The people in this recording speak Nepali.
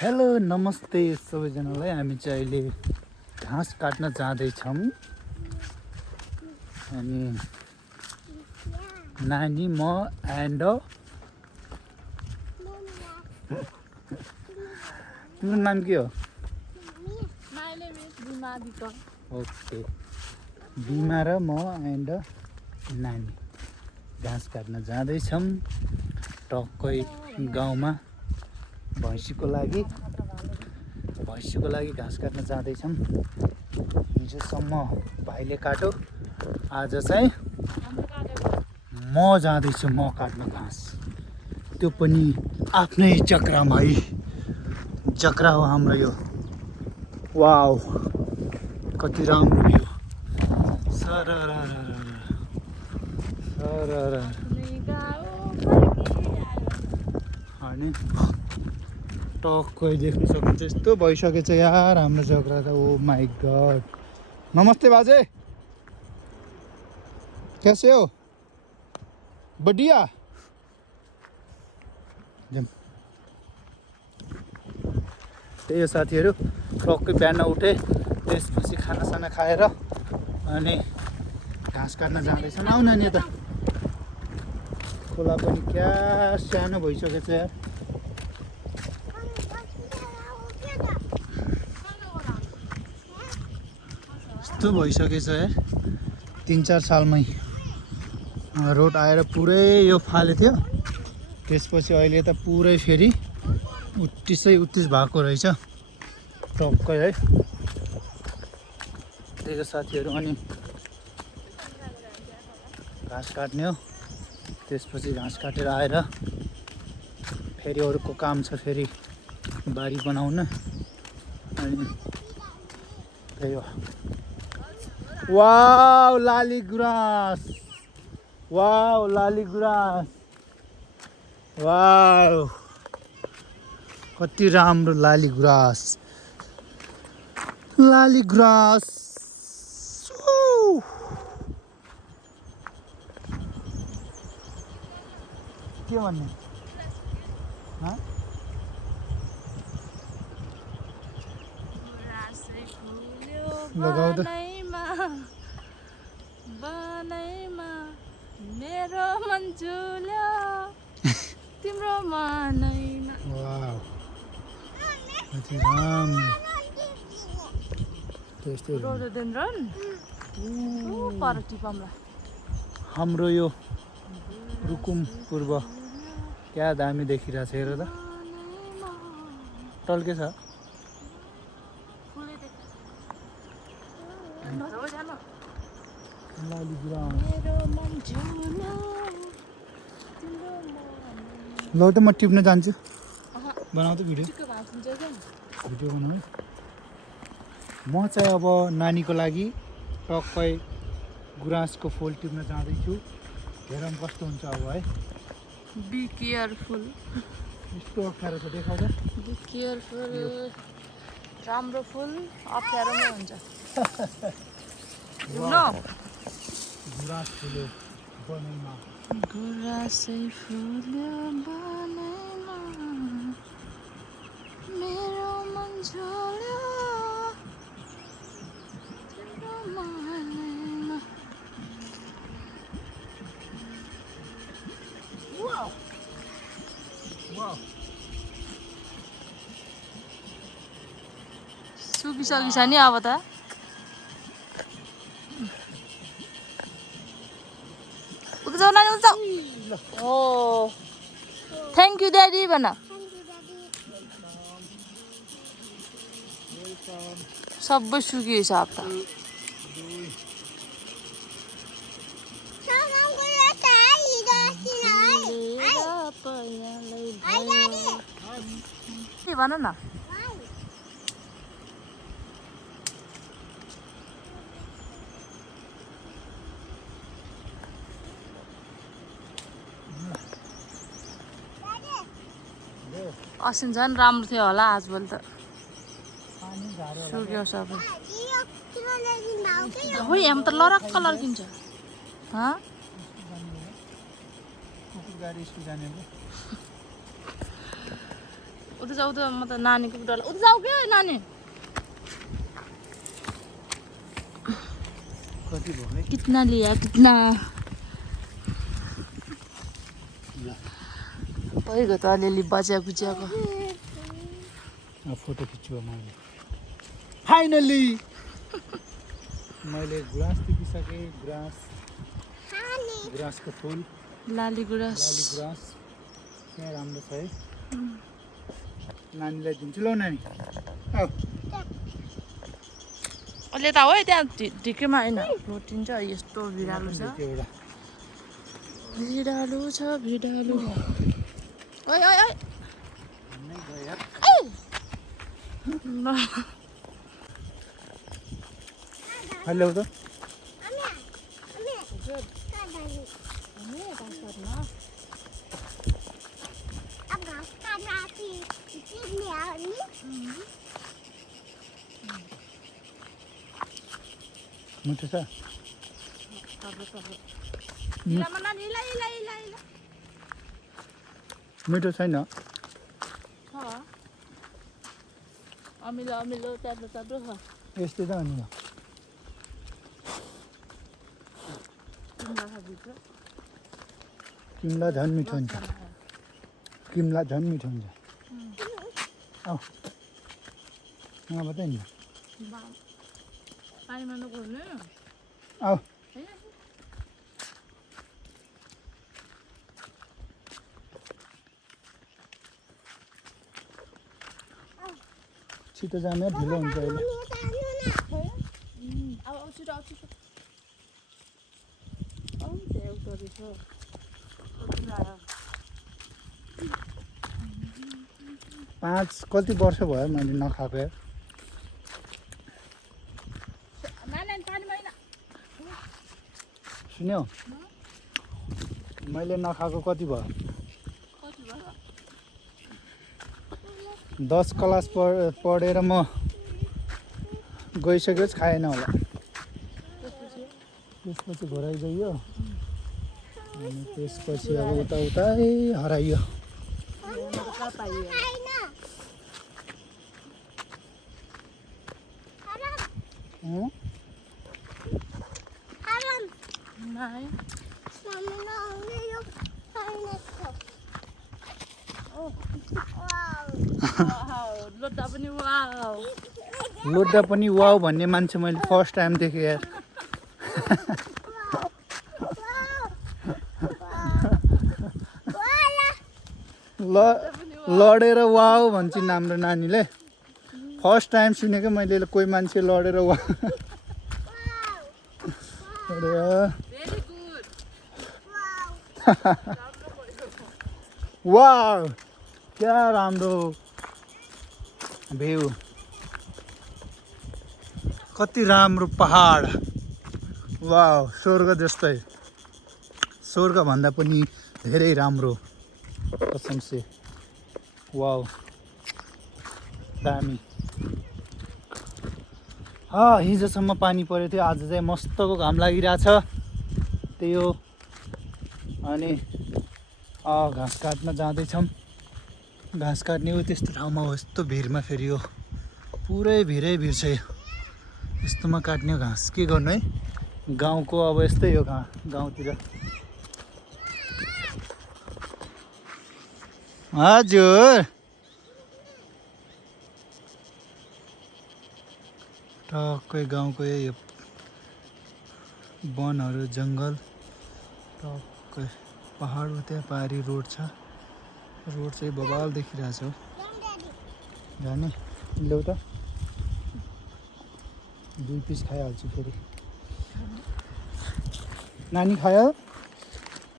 हेलो नमस्ते सबैजनालाई। हामी चाहिँ अहिले घाँस काट्न जाँदैछौँ। अनि नानी म एन्ड तिम्रो नाम के हो? ओके, बिमा र म एन्ड नानी घाँस काट्न जाँदैछौँ टक्कै गाउँमा। भैँसीको लागि घाँस काट्न जाँदैछौँ। हिजोसम्म भाइले काट्यो, आज चाहिँ म जाँदैछु म काट्न घाँस। त्यो पनि आफ्नै जग्रामा है, जग्रा हो हाम्रो यो। वाउ कति राम्रो भ्यू। अनि टक्कै देख्न सकिन्छ यस्तो भइसकेछ यार हाम्रो जग्रा त। ओ माई गड। नमस्ते बाजे, कैसे हो? बढ़िया। त्यही हो साथीहरू, टक्कै बिहान उठे, त्यसपछि खानासाना खाएर अनि घाँस काट्न जाँदैछौँ। आउन नि यता। खोला पनि क्या सानो भइसकेछ यार। यस्तो भइसकेछ यार, 3-4 सालमै रोड आएर पुरै यो फाले थियो। त्यसपछि अहिले त पुरै फेरि उत्तिस भएको रहेछ टक्कै है। त्यही साथीहरू, अनि घाँस काट्ने हो। त्यसपछि घाँस काटेर आएर फेरि अरूको काम छ, फेरि बारी बनाउन। अनि त्यही हो। Wow Lali Guras, wow Lali Guras, wow कति राम्रो लाली गुराँस। लाली गुराँस के भन्ने? लगाउ त। मेरो मन झुल्यो तिम्रो मनैमा। वाउ कति राम्रो। त्यस्तै रोडोडेन्ड्रन पर टिपमलाई हाम्रो यो रुकुम पूर्व क्या दामी देखिरहेछ। हेर त टल्के छ। लाली गुराँस। ल त म टिप्न जान्छु। बनाऊ त भिडियो बनाऊ है। म चाहिँ अब नानीको लागि टक्कै गुराँसको फुल टिप्न जाँदैछु। हेरौँ कस्तो हुन्छ अब है। Be careful. यस्तो अप्ठ्यारो छ, देखाउ त। Be careful. राम्रो फुल अप्ठ्यारोमै हुन्छ। गुराँस फुल्यो बनैमा। गुराँसै फुल्यो बनैमा, मेरो मन झुल्यो तिम्रो मनैमा। सुकिसकिछ नि अब त। ओ थ्याङ्क यू ड्याडी भन। सबै सुकियो हिसाब त। भन न। असिन झन् राम्रो थियो होला आजभोलि त सुक्यो सबै। हो यहाँ त लरक्क लर्किन्छ। उता जाऊ त म त नानीको डर उता जाऊ के नानी कति भयो है कितना लिया कितना भइगयो त अलिअलि बच्या बुच्याको फोटो खिच्छु मैले फाइनली मैले गुराँस टिपिसकेँ गुराँसको फुल लाली गुराँस लाली गुराँस त्यहाँ राम्रो छ है नानीलाई दिन्छु ल नानी आऊ अहिले त हो है त्यहाँ ढिकेमा होइन रोटिन्छ यस्तो भिडालु छ एउटा भिडालु छ भिडालु ओइ ओइ ओइ नै गयो यार ल हेलो त मिठो छ मिठो छैन अमिलो अमिलो चाप्लो चाप्लो छ यस्तै त अनि किम्ला झन् मिठो हुन्छ किम्ला झन् मिठो हुन्छ आऊ यहाँ बताइ नि पानीमा नगर्नु आऊ छिटो जाने ढिलो हुन्छ अहिले अब छिटो अब छिटो एउटा रहेछ पाँच कति वर्ष भयो मैले नखाएको यार सुन्यौ मैले नखाएको कति भयो 10 क्लास पढेर म गइसकेपछि खाएन होला त्यसपछि घोराइ गयो अनि त्यसपछि अब उता उतै हराइयो लोड्दा पनि वाउ भन्ने मान्छे मैले फर्स्ट टाइम देखेँ यार लडेर वाउ भन्छन् हाम्रो नानीले फर्स्ट टाइम सुनेको मैले कोही मान्छे लडेर वाउ वाउ क्या राम्रो भ्यू कति राम्रो पहाड वाउ स्वर्ग जस्तै स्वर्ग भन्दा पनि धेरै राम्रो कसम से वाउ दामी हिजोसम्म पानी परेको थियो आज चाहिँ मस्तको घाम लागिरहेछ त्यही हो अनि घाँस काट्न जाँदैछौँ घाँस काट्ने हो त्यस्तो ठाउँमा हो यस्तो भिरमा फेरि हो पुरै भिरै भिर छ यस्तोमा काट्ने हो घाँस के गर्नु है गाउँको अब यस्तै हो गाउँतिर हजुर टक्कै गाउँको यही हो वनहरू जङ्गल टक्कै पहाड हो त्यहाँ पारी रोड छ रोड चाहिँ बबाल देखिरहेछ हो जाने ल्याउ त 2 पिस खाइहाल्छु फेरि नानी खायो